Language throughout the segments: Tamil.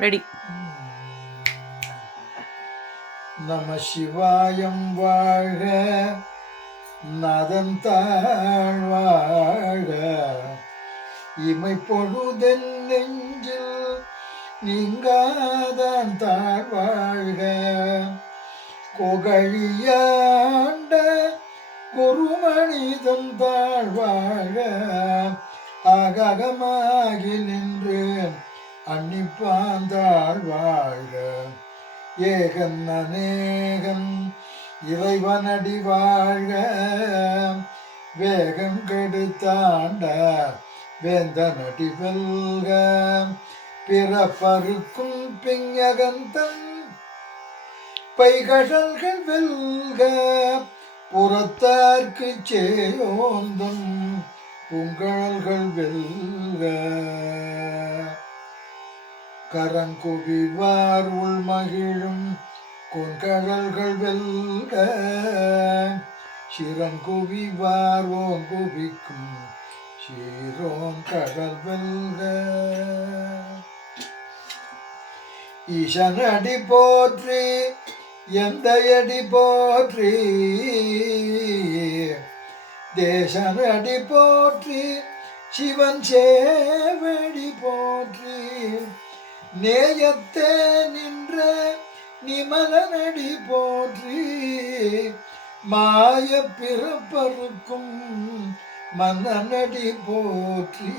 ரெடி. நம சிவாயம் வாழ்க, நதன் தாழ்வாழ, இமை பொழுதென் நெஞ்சில் நீங்காதான் தாழ்வாழ்க, கொகழியாண்ட குருமணிதன் தாழ்வாழ்க, ஆகமாகி நின்று அன்னிப்பான் தாழ்வாழ்க, ஏகன் அநேகன் இறைவனடி வாழ்க, வேகம் கெடுத்தாண்ட வேந்தனடி வெல்க, பிறப்பருக்கும் பிஞகந்தன் பைகழல்கள் வெல்க, புறத்தார்க்கு சேயோந்தும் பூங்கழல்கள் வெல்க, கரங்குவிவார் உள்மகிழும் கொன்கழல்கள் வெல்க, சிறங்குவிவார் ஓங்குவிக்கும் சீரோன் கடல் வெல்க, ஈசனடி போற்றி எந்தையடி போற்றி, தேசனடி போற்றி சிவன் சேவடி போற்றி, நேயத்தே நின்ற நிமலனடி போற்றி, மாய பிறப்பருக்கும் மன்னனடி போற்றி,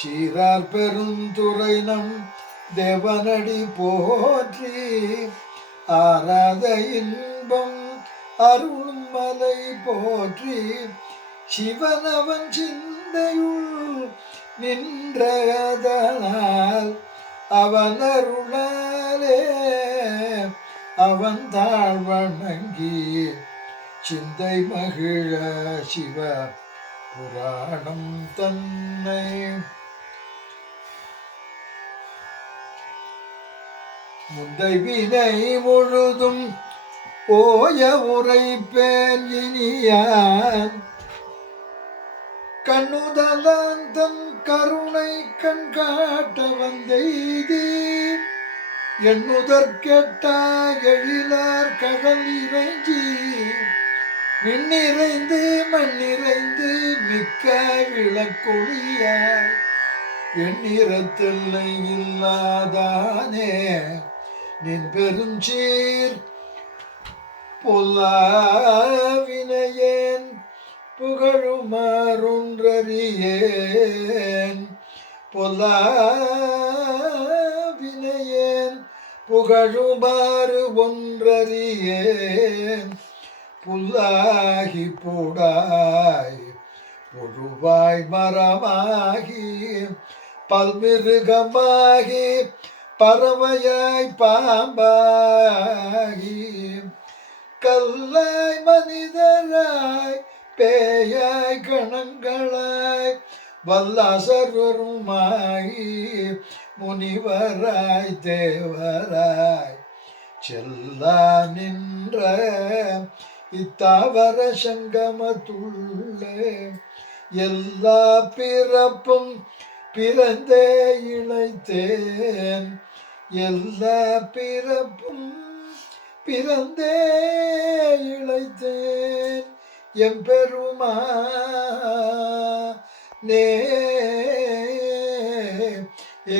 சீரார் பெருந்துறை நம் தேவனடி போற்றி, ஆராத இன்பம் அருளும் மலை போற்றி, சிவனவன் சிந்தையுள் நின்றதனால் அவன் அருளாலே அவன் தாழ் வணங்கி சிந்தை மகிழ சிவ புராணம் தன்னை முந்தை வினை முழுதும் ஓய உரைப்பேன் இனியான், கண்ணுதலாந்தன் கருணை கண் காட்ட வந்தெய்தி, எண்ணுதற்கெட்டா எழிலார் கடல் இறைஞ்சி, விண்ணிறைந்து மண்ணிறைந்து மிக்க விளக்கொழியாய், எண்ணிறத்தில்லை இல்லாதானே நின் பெருஞ்சீர் பொல்லாவினையேன் புகழுமாறொன்றறியேன், பொல்லாவினையேன் புகழுமாறு ஒன்றறியேன், புல்லாகி பூடாய் புழுவாய் மரமாகி பல்மிருகமாகி பறவையாய் பாம்பாகி, கல்லாய் மனிதராய் பேயாய் கணங்களாய் வல்லாசருமாகி, முனிவராய் தேவராய் செல்லா நின்ற இத்தாவர சங்கமத்துள்ளே, எல்லா பிறப்பும் பிறந்தே இழைத்தேன், எல்லா பிறப்பும் பிறந்தே இழைத்தேன், எம்பெருமானே ஏ